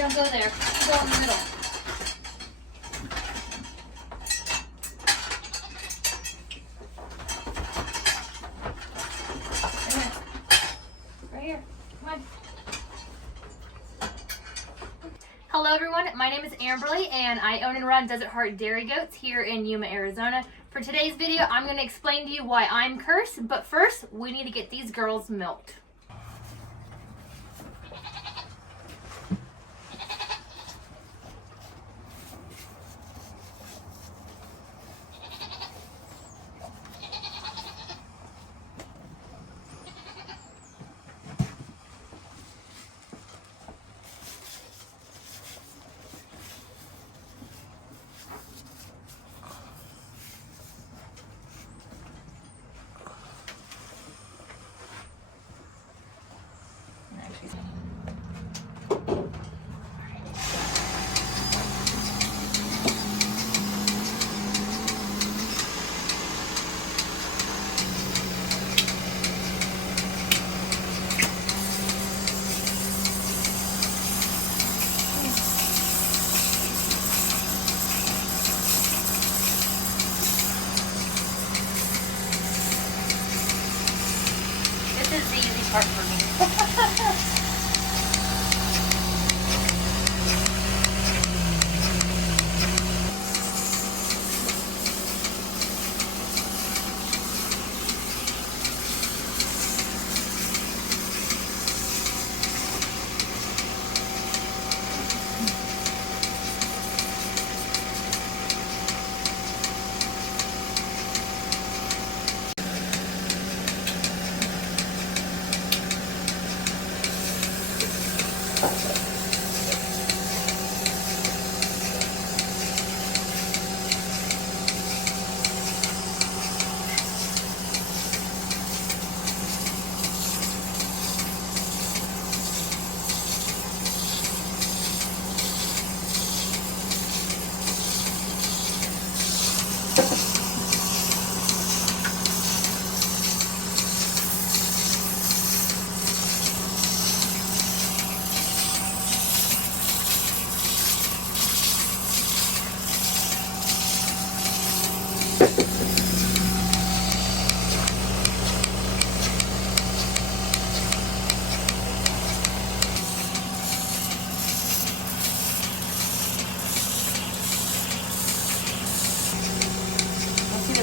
don't go there. You go in the middle. Right here. Come on. Hello everyone, my name is Amberly and I own and run DesertHardt Dairy Goats here in Yuma, Arizona. For today's video, I'm going to explain to you why I'm cursed, but first, we need to get these girls milked. This is the easy part for me.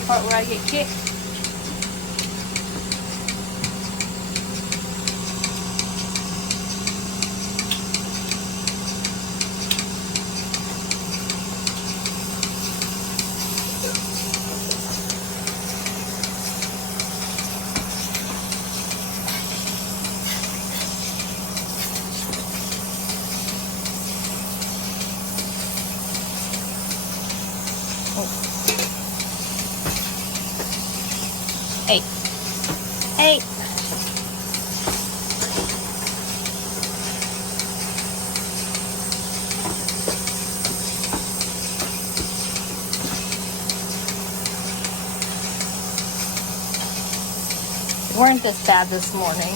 Part where I get kicked. Hey. Hey. Weren't this bad this morning?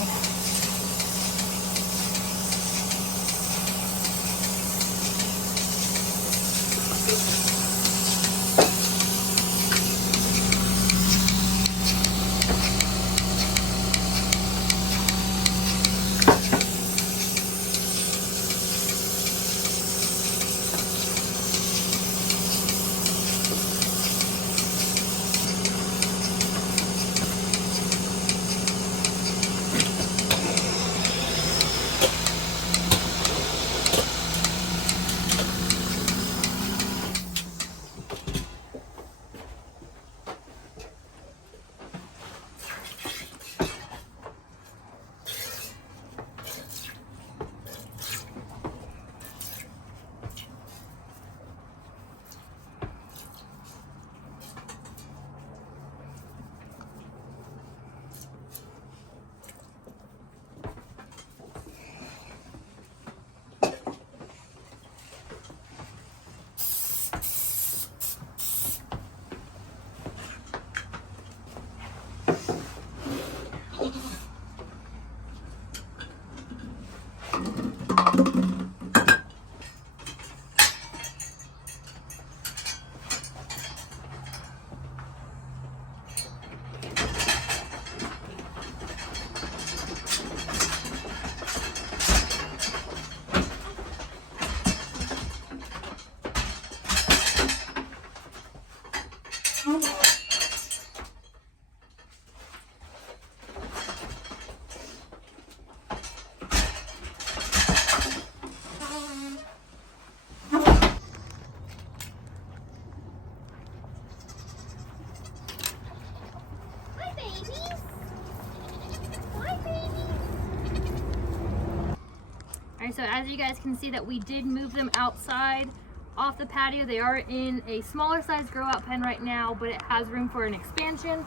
as you guys can see that we did move them outside off the patio. They are in a smaller size grow out pen right now, but it has room for an expansion.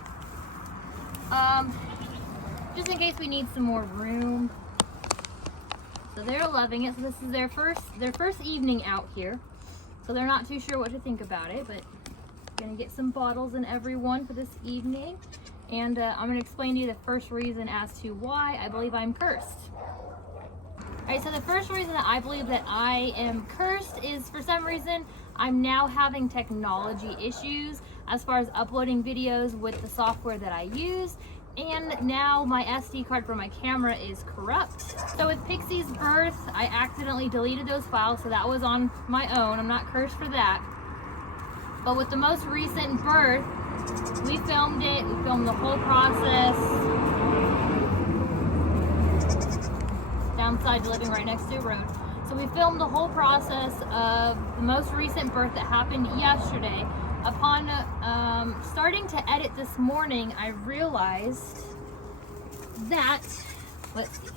Just in case we need some more room. So they're loving it. So this is their first evening out here. So they're not too sure what to think about it, but gonna get some bottles in everyone for this evening. And I'm gonna explain to you the first reason as to why I believe I'm cursed. All right, so the first reason that I believe that I am cursed is for some reason I'm now having technology issues as far as uploading videos with the software that I use. And now my SD card for my camera is corrupt. So with Pixie's birth, I accidentally deleted those files, so that was on my own. I'm not cursed for that. But with the most recent birth, we filmed it. We filmed the whole process. Downside to living right next to a road. So we filmed the whole process of the most recent birth that happened yesterday. Upon starting to edit this morning, I realized that, let's see.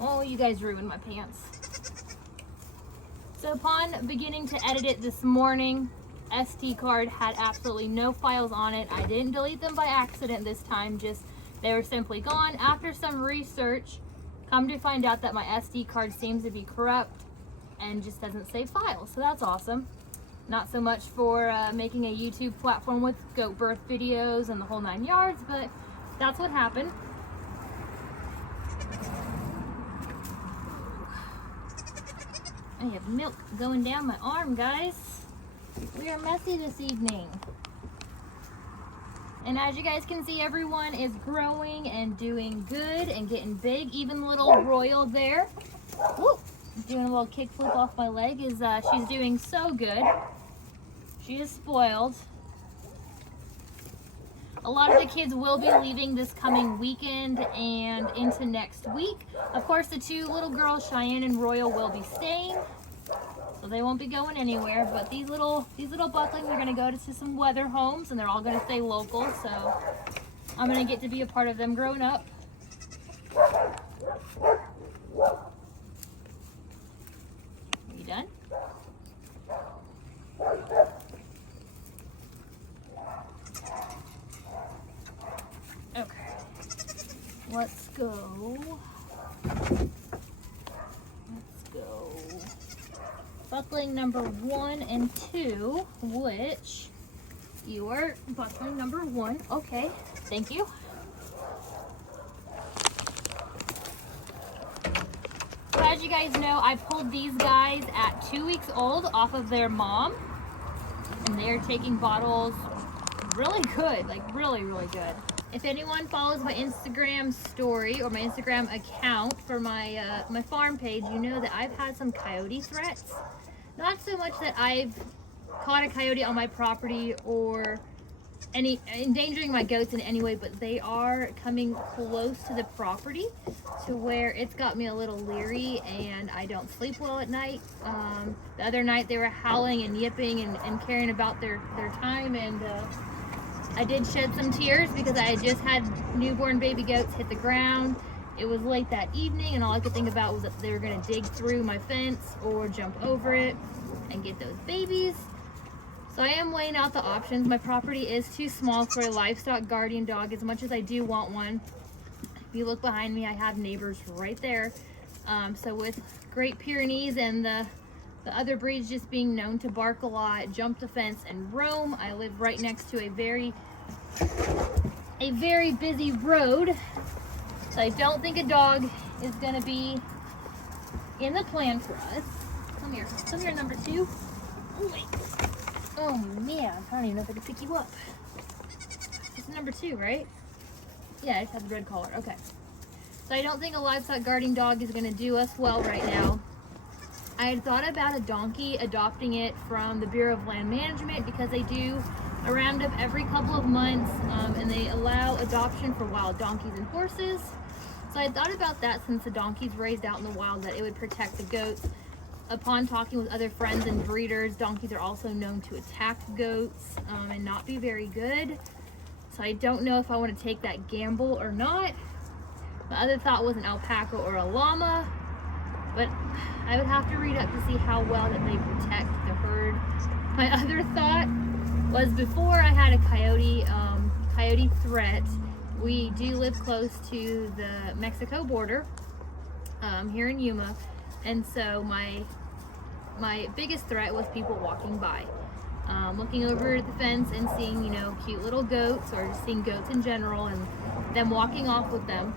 Oh, you guys ruined my pants. So upon beginning to edit it this morning, SD card had absolutely no files on it. I didn't delete them by accident this time, just they were simply gone. After some research, come to find out that my SD card seems to be corrupt and just doesn't save files. So that's awesome. Not so much for making a YouTube platform with goat birth videos and the whole 9 yards, but that's what happened. I have milk going down my arm, guys. We are messy this evening. And as you guys can see, everyone is growing and doing good and getting big. Even little Royal there, woo, doing a little kickflip off my leg, is she's doing so good. She is spoiled. A lot of the kids will be leaving this coming weekend and into next week. Of course, the two little girls, Cheyenne and Royal, will be staying, so they won't be going anywhere. But these little bucklings are going to go to some weather homes, and they're all going to stay local. So I'm going to get to be a part of them growing up. Are you done? Okay, let's go. Buckling number 1 and 2, which you are buckling number 1. Okay, thank you. So as you guys know, I pulled these guys at 2 weeks old off of their mom, and they're taking bottles really good, like really good. If anyone follows my Instagram story or my Instagram account for my my farm page, you know that I've had some coyote threats. Not so much that I've caught a coyote on my property or endangering my goats in any way, but they are coming close to the property to where it's got me a little leery, and I don't sleep well at night. The other night they were howling and yipping and caring about their time, and I did shed some tears because I had just had newborn baby goats hit the ground. It was late that evening, and all I could think about was that they were going to dig through my fence or jump over it and get those babies. So I am weighing out the options. My property is too small for a livestock guardian dog, as much as I do want one. If you look behind me, I have neighbors right there. So with Great Pyrenees and the other breeds just being known to bark a lot, jump the fence, and roam, I live right next to a very busy road. So I don't think a dog is going to be in the plan for us. Come here, number 2. Oh, wait. Oh man, I don't even know if I can pick you up. It's number 2, right? Yeah, I just have the red collar. Okay. So I don't think a livestock guarding dog is going to do us well right now. I had thought about a donkey, adopting it from the Bureau of Land Management, because they do a roundup every couple of months, and they allow adoption for wild donkeys and horses. So I had thought about that, since the donkey's raised out in the wild, that it would protect the goats. Upon talking with other friends and breeders, donkeys are also known to attack goats and not be very good. So I don't know if I want to take that gamble or not. The other thought was an alpaca or a llama. but I would have to read up to see how well that they protect the herd. My other thought was, before I had a coyote threat, we do live close to the Mexico border here in Yuma, and so my biggest threat was people walking by, looking over the fence and seeing, you know, cute little goats, or just seeing goats in general and them walking off with them.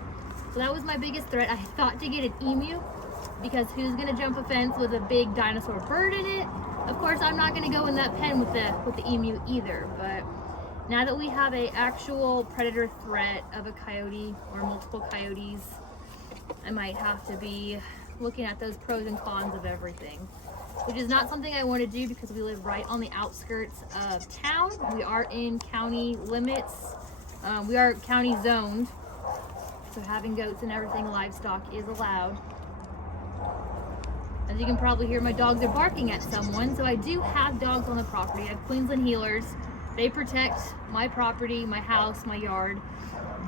So that was my biggest threat. I thought to get an emu, because who's gonna jump a fence with a big dinosaur bird in it? Of course, I'm not gonna go in that pen with the emu either. But now that we have a actual predator threat of a coyote or multiple coyotes, I might have to be looking at those pros and cons of everything, which is not something I want to do because we live right on the outskirts of town. We are in county limits. We are county zoned, so having goats and everything, livestock, is allowed. As you can probably hear, my dogs are barking at someone, so I do have dogs on the property. I have Queensland Heelers. They protect my property, my house, my yard.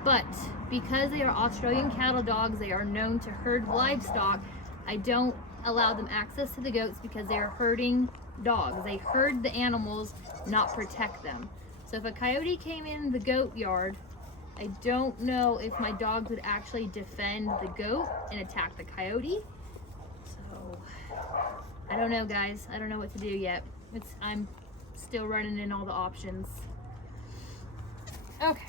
But because they are Australian cattle dogs, they are known to herd livestock. I don't allow them access to the goats because they are herding dogs. They herd the animals, not protect them. So if a coyote came in the goat yard, I don't know if my dogs would actually defend the goat and attack the coyote. So I don't know, guys. I don't know what to do yet. I'm still running in all the options. Okay.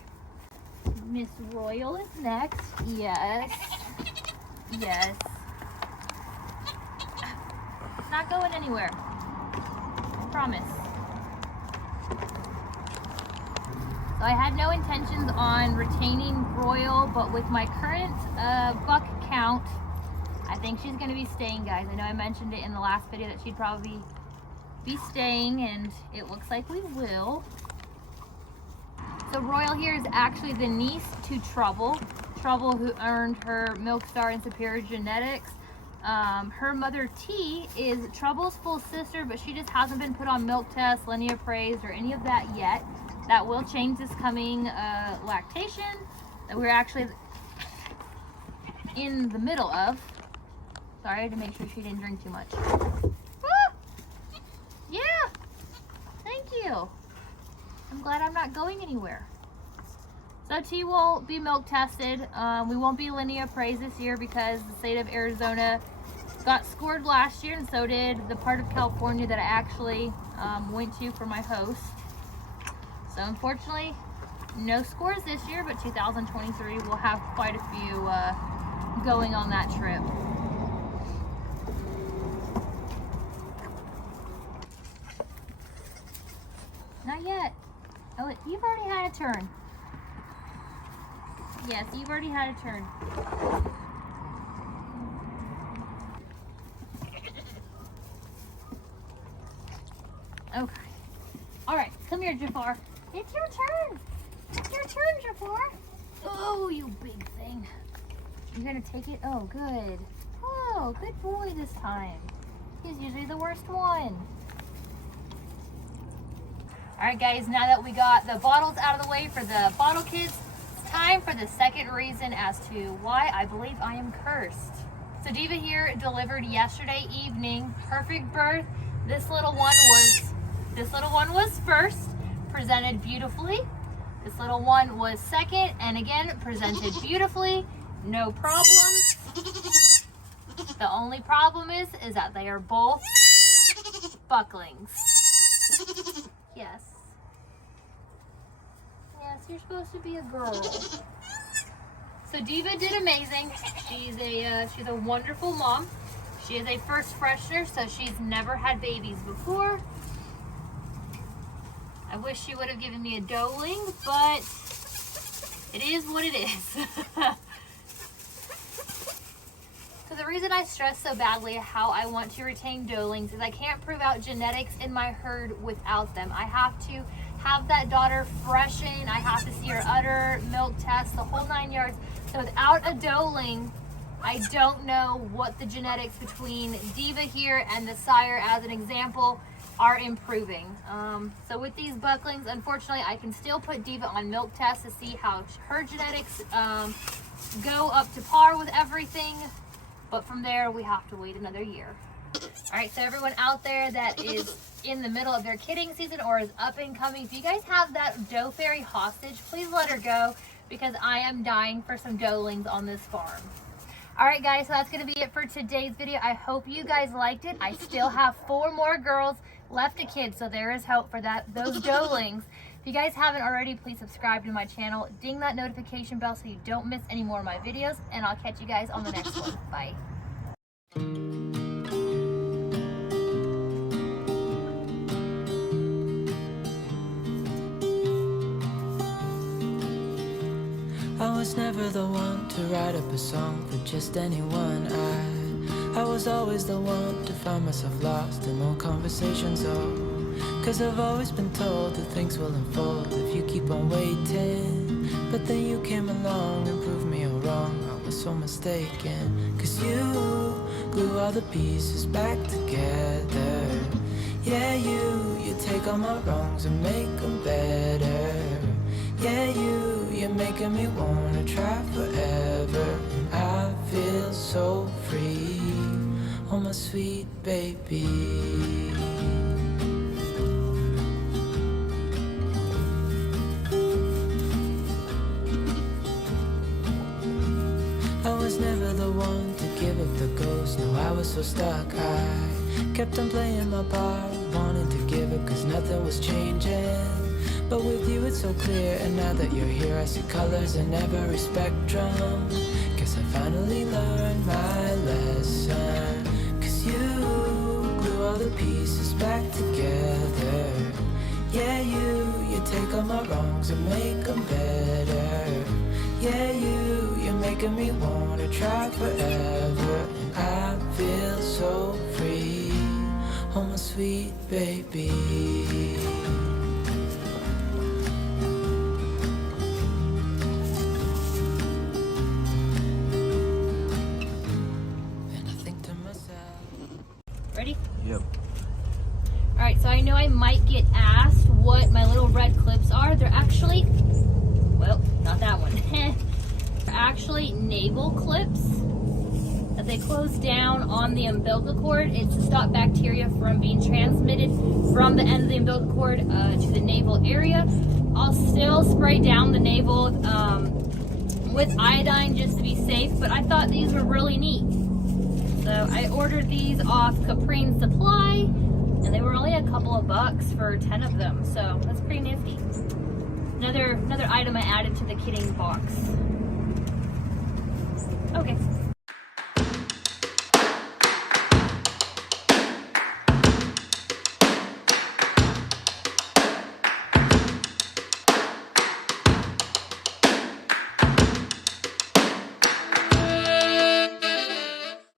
Miss Royal is next. Yes. Yes. It's not going anywhere. I promise. So I had no intentions on retaining Royal, but with my current buck count, I think she's going to be staying, guys. I know I mentioned it in the last video that she'd probably be staying, and it looks like we will. So Royal here is actually the niece to Trouble, who earned her Milk Star in Superior Genetics. Her mother T is Trouble's full sister, but she just hasn't been put on milk tests, Linear Appraisal, or any of that yet. That will change this coming lactation that we're actually in the middle of. Sorry, to make sure she didn't drink too much. Ah! Yeah, thank you. I'm glad I'm not going anywhere. So T will be milk tested. We won't be Linear Appraised this year because the state of Arizona got scored last year, and so did the part of California that I actually went to for my host. So unfortunately, no scores this year, but 2023 we'll have quite a few going on that trip. Not yet. Oh, you've already had a turn. Yes, you've already had a turn. Okay. All right, come here, Jafar. It's your turn. It's your turn, Jafar. Oh, you big thing. You're gonna take it? Oh, good. Oh, good boy this time. He's usually the worst one. All right, guys, now that we got the bottles out of the way for the bottle kids, it's time for the second reason as to why I believe I am cursed. So Diva here delivered yesterday evening. Perfect birth. This little one was first, presented beautifully. This little one was second, and again, presented beautifully. No problems. The only problem is that they are both bucklings. Yes. Yes, you're supposed to be a girl. So Diva did amazing. She's a wonderful mom. She is a first freshener, so she's never had babies before. I wish she would have given me a doeling, but it is what it is. So the reason I stress so badly how I want to retain doelings is I can't prove out genetics in my herd without them. I have to have that daughter freshen. I have to see her udder, milk test, the whole 9 yards. So without a doeling, I don't know what the genetics between Diva here and the sire, as an example, are improving. So with these bucklings, unfortunately, I can still put Diva on milk tests to see how her genetics go up to par with everything. but from there we have to wait another year. All right, so everyone out there that is in the middle of their kidding season or is up and coming, if you guys have that doe fairy hostage, please let her go, because I am dying for some doelings on this farm. All right, guys, so that's going to be it for today's video. I hope you guys liked it. I still have 4 more girls left to kid, so there is hope for those doelings. If you guys haven't already, please subscribe to my channel. Ding that notification bell so you don't miss any more of my videos, and I'll catch you guys on the next one. Bye. I was never the one to write up a song for just anyone. I was always the one to find myself lost in all conversations. Oh, 'cause I've always been told that things will unfold if you keep on waiting. But then you came along and proved me all wrong. I was so mistaken, 'cause you glue all the pieces back together. Yeah, you take all my wrongs and make them better. Yeah, you're making me wanna try forever. And I feel so free, oh my sweet baby. I was never the one to give up the ghost. No, I was so stuck. I kept on playing my part, wanting to give up 'cause nothing was changing. But with you it's so clear, and now that you're here I see colors in every spectrum. Guess I finally learned my lesson, 'cause you glue all the pieces back together. Yeah, you take all my wrongs and make them better. Yeah, you're making me wanna try forever. And I feel so free, oh my sweet baby. Ready? Yep. All right, so I know I might get asked what my little red clips are. They're actually, well, not that one. They're actually navel clips that they close down on the umbilical cord. It's to stop bacteria from being transmitted from the end of the umbilical cord to the navel area. I'll still spray down the navel with iodine just to be safe, but I thought these were really neat. So I ordered these off Caprine Supply, and they were only a couple of bucks for 10 of them. So that's pretty nifty. Another item I added to the kidding box. Okay.